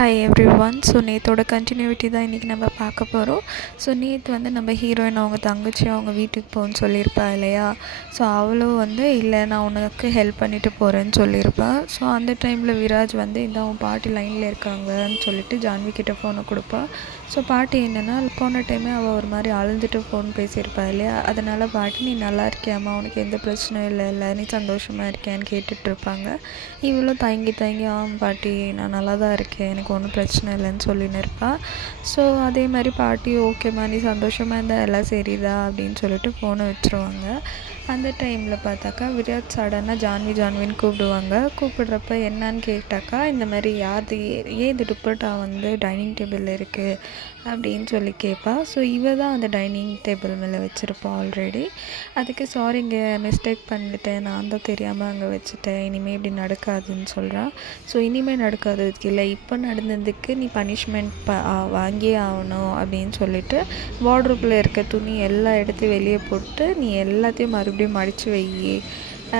Hi everyone. So நேத்தோட continuity தான் இன்றைக்கி நம்ம பார்க்க போகிறோம். ஸோ நேற்று வந்து நம்ம ஹீரோயின் அவங்க தங்கச்சி அவங்க வீட்டுக்கு போகணுன்னு சொல்லியிருப்பா இல்லையா. ஸோ அவளும் வந்து இல்லை நான் உனக்கு ஹெல்ப் பண்ணிவிட்டு போகிறேன்னு சொல்லியிருப்பா. ஸோ அந்த டைமில் விராஜ் வந்து இந்த அவன் பாட்டி லைனில் இருக்காங்கன்னு சொல்லிட்டு ஜான்வி கிட்டே ஃபோனை கொடுப்பா. ஸோ பாட்டி என்னென்னா போன டைமே அவள் ஒரு மாதிரி அழுதுட்டு ஃபோன் பேசியிருப்பா இல்லையா. அதனால் பாட்டி நீ நல்லா இருக்கியாம்மா, உனக்கு எந்த பிரச்சனையும் இல்லை நீ சந்தோஷமாக இருக்கியான்னு கேட்டுட்ருப்பாங்க. இவளும் தயங்கி பாட்டி நான் நல்லா தான் இருக்கேன், எனக்கு ஒன்றும் பிரச்சனை இல்லைன்னு சொல்லின்னு இருப்பா. ஸோ அதே மாதிரி பாட்டி ஓகேம்மா நீ சந்தோஷமாக இருந்தால் எல்லாம் சரிதா அப்படின்னு சொல்லிட்டு ஃபோனை வச்சுருவாங்க. அந்த டைமில் பார்த்தாக்கா விராட் சடனாக ஜான்வின்னு கூப்பிடுவாங்க. கூப்பிடுறப்ப என்னான்னு கேட்டாக்கா இந்த மாதிரி ஏன் இது துப்பட்டா வந்து டைனிங் டேபிளில் இருக்குது அப்படின்னு சொல்லி கேட்பா. ஸோ தான் அந்த டைனிங் டேபிள் மேலே வச்சுருப்போம் ஆல்ரெடி. அதுக்கு சாரிங்க மிஸ்டேக் பண்ணிட்டேன், நான் தான் தெரியாமல் அங்கே வச்சுட்டேன், இனிமேல் இப்படி நடக்காதுன்னு சொல்கிறான். ஸோ இனிமேல் நடக்காததுக்கு இல்லை, இப்போ நடந்ததுக்கு நீ பனிஷ்மெண்ட் வாங்கியே ஆகணும் அப்படின்னு சொல்லிட்டு வார்ட்ரோப்பில் இருக்க துணி எல்லா இடத்தையும் வெளியே போட்டு நீ எல்லாத்தையும் மறுபடியும் மடித்து வை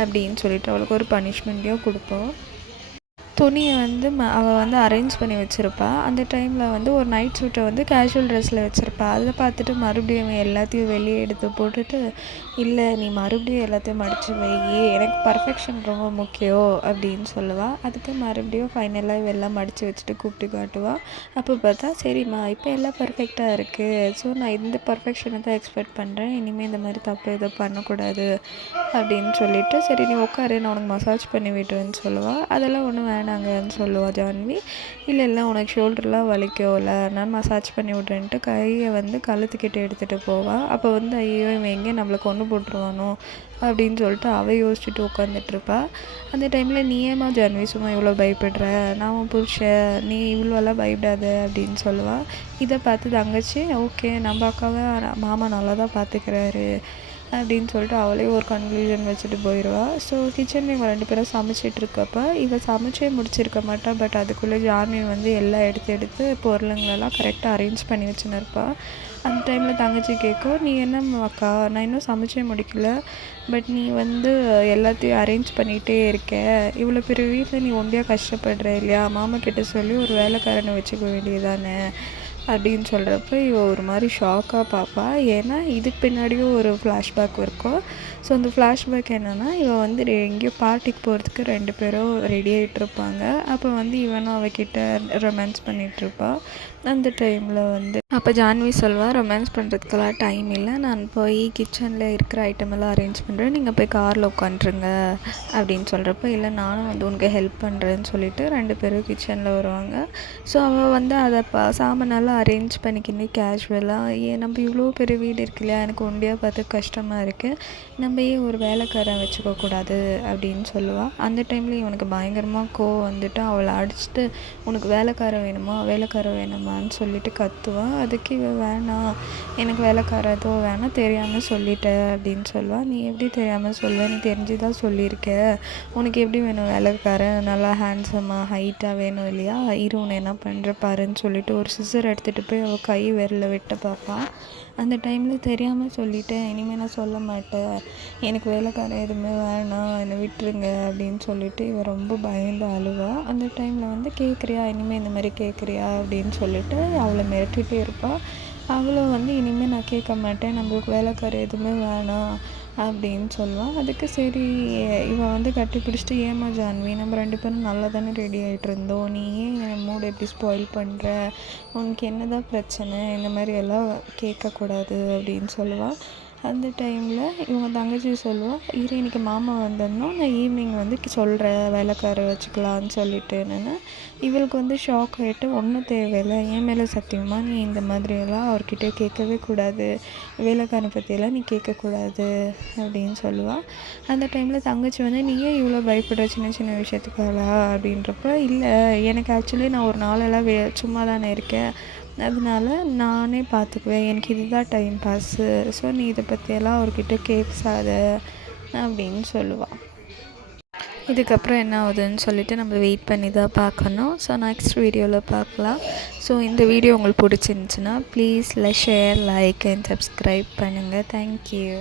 அப்படின்னு சொல்லிட்டு அவளுக்கு ஒரு பனிஷ்மெண்ட்டையும் கொடுப்போம். துணியை வந்து அவள் வந்து அரேஞ்ச் பண்ணி வச்சுருப்பா. அந்த டைமில் வந்து ஒரு நைட் சூட்டை வந்து கேஷுவல் ட்ரெஸ்ஸில் வச்சுருப்பா. அதை பார்த்துட்டு மறுபடியும் எல்லாத்தையும் வெளியே எடுத்து போட்டுட்டு இல்லை நீ மறுபடியும் எல்லாத்தையும் மடித்து வை, எனக்கு பர்ஃபெக்ஷன் ரொம்ப முக்கியம் அப்படின்னு சொல்லுவாள். அதுக்கு மறுபடியும் ஃபைனலாக இவெல்லாம் மடித்து வச்சுட்டு கூப்பிட்டு காட்டுவாள். அப்போ பார்த்தா சரிம்மா இப்போ எல்லாம் பர்ஃபெக்டாக இருக்குது, ஸோ நான் இந்த பர்ஃபெக்ஷனை தான் எக்ஸ்பெக்ட் பண்ணுறேன், இனிமேல் இந்த மாதிரி தப்பு எதுவும் பண்ணக்கூடாது அப்படின்னு சொல்லிவிட்டு சரி நீ உட்காரு நான் உனக்கு மசாஜ் பண்ணி விட்டுருன்னு சொல்லுவாள். அதெல்லாம் ஒன்றும் வேணாங்கன்னு சொல்லுவாள் ஜான்வி. இல்லை உனக்கு ஷோல்டர்லாம் வலிக்கும்ல நான் மசாஜ் பண்ணி விட்றேன்ட்டு கையை வந்து கழுத்துக்கிட்ட எடுத்துகிட்டு போவாள். அப்போ வந்து ஐயோ இவன் எங்கே நம்மளை கொண்டு போட்டுருவானோ அப்படின்னு சொல்லிட்டு அவள் யோசிச்சுட்டு உட்காந்துட்ருப்பா. அந்த டைமில் நீ ஏமா ஜான்வி சும்மா இவ்வளோ பயப்படுற, நான் உன் புருஷன், நீ இவ்வளோலாம் பயப்படாத அப்படின்னு சொல்லுவாள். இதை பார்த்து தங்கச்சி ஓகே நம்ம அக்காவை மாமா நல்லா தான் பார்த்துக்கிறாரு அப்படின்னு சொல்லிட்டு அவளே ஒரு கன்க்ளூஷன் வச்சுட்டு போயிடுவாள். ஸோ கிச்சனில் இவங்க 2 பேரும் சமைச்சிட்ருக்கப்ப இவள் சமைச்சே முடிச்சிருக்க மாட்டா. பட் அதுக்குள்ளே ஜான்வி வந்து எல்லாம் எடுத்து பொருளுங்களெல்லாம் கரெக்டாக அரேஞ்ச் பண்ணி வச்சுன்னு இருப்பாள். அந்த டைமில் தங்கச்சி கேட்கும் நீ என்ன அக்கா நான் இன்னும் சமைச்சே முடிக்கல, பட் நீ வந்து எல்லாத்தையும் அரேஞ்ச் பண்ணிகிட்டே இருக்க, இவ்வளோ பெரிய வீட்டில் நீ ஒண்டியாக கஷ்டப்படுற இல்லையா, மாமா கிட்ட சொல்லி ஒரு வேலைக்காரனை வச்சுக்க வேண்டியதானே அப்படின்னு சொல்கிறப்ப இவள் ஒரு மாதிரி ஷாக்காக பார்ப்பா. ஏன்னா இதுக்கு பின்னாடியும் ஒரு ஃப்ளாஷ்பேக் இருக்கும். ஸோ அந்த ஃப்ளாஷ்பேக் என்னென்னா இவள் வந்து எங்கேயோ பார்ட்டிக்கு போகிறதுக்கு 2 பேரும் ரெடி ஆகிட்ருப்பாங்க. அப்போ வந்து இவனும் அவகிட்ட ரொமான்ஸ் பண்ணிகிட்ருப்பாள். அந்த டைமில் வந்து அப்போ ஜான்வி சொல்வாள் ரொமான்ஸ் பண்ணுறதுக்கெல்லாம் டைம் இல்லை, நான் போய் கிச்சனில் இருக்கிற ஐட்டம் எல்லாம் அரேஞ்ச் பண்ணுறேன், நீங்கள் போய் காரில் உட்காந்துருங்க அப்படின்னு சொல்கிறப்ப இல்லை நானும் வந்து உனக்கு ஹெல்ப் பண்ணுறேன்னு சொல்லிட்டு 2 பேரும் கிச்சனில் வருவாங்க. ஸோ அவள் வந்து அதை சாமானெல்லாம் அரேஞ்ச் பண்ணிக்கின்னு கேஷுவலாக நம்ம இவ்வளோ பெரிய வீடு இருக்கு இல்லையா, எனக்கு ஒண்டியாக பார்த்து கஷ்டமாக இருக்குது, நம்ம ஏன் ஒரு வேலைக்காரன் வச்சுக்கக்கூடாது அப்படின்னு சொல்லுவாள். அந்த டைமில் இவனுக்கு பயங்கரமாக கோவம் வந்துட்டு அவளை அடிச்சுட்டு உனக்கு வேலைக்காரன் வேணுமான்னு சொல்லிட்டு கத்துவான். அதுக்கு இவன் வேணாம் எனக்கு வேலைக்காரன் எதுவும் வேணாம், தெரியாமல் சொல்லிட்டேன் அப்படின்னு சொல்லுவாள். நீ எப்படி தெரியாமல் சொல்லுவ, நீ தெரிஞ்சு தான் சொல்லியிருக்க, உனக்கு எப்படி வேணும் வேலைக்காரன், நல்லா ஹேண்ட்ஸமாக ஹைட்டாக வேணும் இல்லையா, உன்னை என்ன பண்ணுற பாருன்னு சொல்லிட்டு ஒரு சிசர் எடுத்துகிட்டு போய் அவள் கை விரலில் வெட்ட பார்ப்பான். அந்த டைமில் தெரியாமல் சொல்லிட்டேன், இனிமேல் நான் சொல்ல மாட்டேன், எனக்கு வேலைக்காரன் எதுவுமே வேணாம், என்னை விட்டுருங்க அப்படின்னு சொல்லிட்டு இவன் ரொம்ப பயந்து அழுவா. அந்த டைமில் வந்து கேட்குறியா இனிமேல் இந்த மாதிரி கேட்குறியா அப்படின்னு சொல்லிட்டு அவளை மிரட்டிகிட்டே இருப்பாள். அவளும் வந்து இனிமேல் நான் கேட்க மாட்டேன், நம்மளுக்கு வேலைக்காரன் எதுவுமே வேணாம் அப்படின்னு சொல்லுவாள். அதுக்கு சரி இவன் வந்து கட்டி பிடிச்சிட்டு ஏமா ஜான்வி நம்ம 2 பேரும் நல்லா தானே ரெடி ஆகிட்டு இருந்தோம், நீ ஏன் என் மூடு எப்படி ஸ்பாயில் பண்ணுற, உனக்கு என்ன தான் பிரச்சனை, இந்த மாதிரி எல்லாம் கேட்கக்கூடாது அப்படின்னு சொல்லுவாள். அந்த டைமில் இவங்க தங்கச்சி சொல்லுவாள் இன்னைக்கு மாமா வந்திருந்தோம், நான் ஈவினிங் வந்து சொல்கிறேன் வேலைக்கார வச்சுக்கலான்னு சொல்லிட்டு என்னென்னா இவளுக்கு வந்து ஷாக் ஆகிட்டு ஒன்றும் தேவையில்லை, என் மேலே சத்தியமாக நீ இந்த மாதிரியெல்லாம் அவர்கிட்ட கேட்கவே கூடாது, வேலைக்காரனை பற்றியெல்லாம் நீ கேட்கக்கூடாது அப்படின்னு சொல்லுவாள். அந்த டைமில் தங்கச்சி வந்து நீ ஏன் இவ்வளோ பயப்படுற சின்ன விஷயத்துக்காலா அப்படின்றப்ப இல்லை எனக்கு ஆக்சுவலி நான் ஒரு நாளெல்லாம் சும்மா தானே இருக்கேன், அதனால நானே பார்த்துக்குவேன், எனக்கு இதுதான் டைம் பாஸு, ஸோ நீ இதை பற்றியெல்லாம் அவர்கிட்ட கேட்காத அப்படின்னு சொல்லுவாள். இதுக்கப்புறம் என்ன ஆகுதுன்னு சொல்லிட்டு நம்ம வெயிட் பண்ணி தான் பார்க்கணும். ஸோ நெக்ஸ்ட் வீடியோவில் பார்க்கலாம். ஸோ இந்த வீடியோ உங்களுக்கு பிடிச்சிருந்துச்சுன்னா please share like and subscribe பண்ணுங்கள். தேங்க்யூ.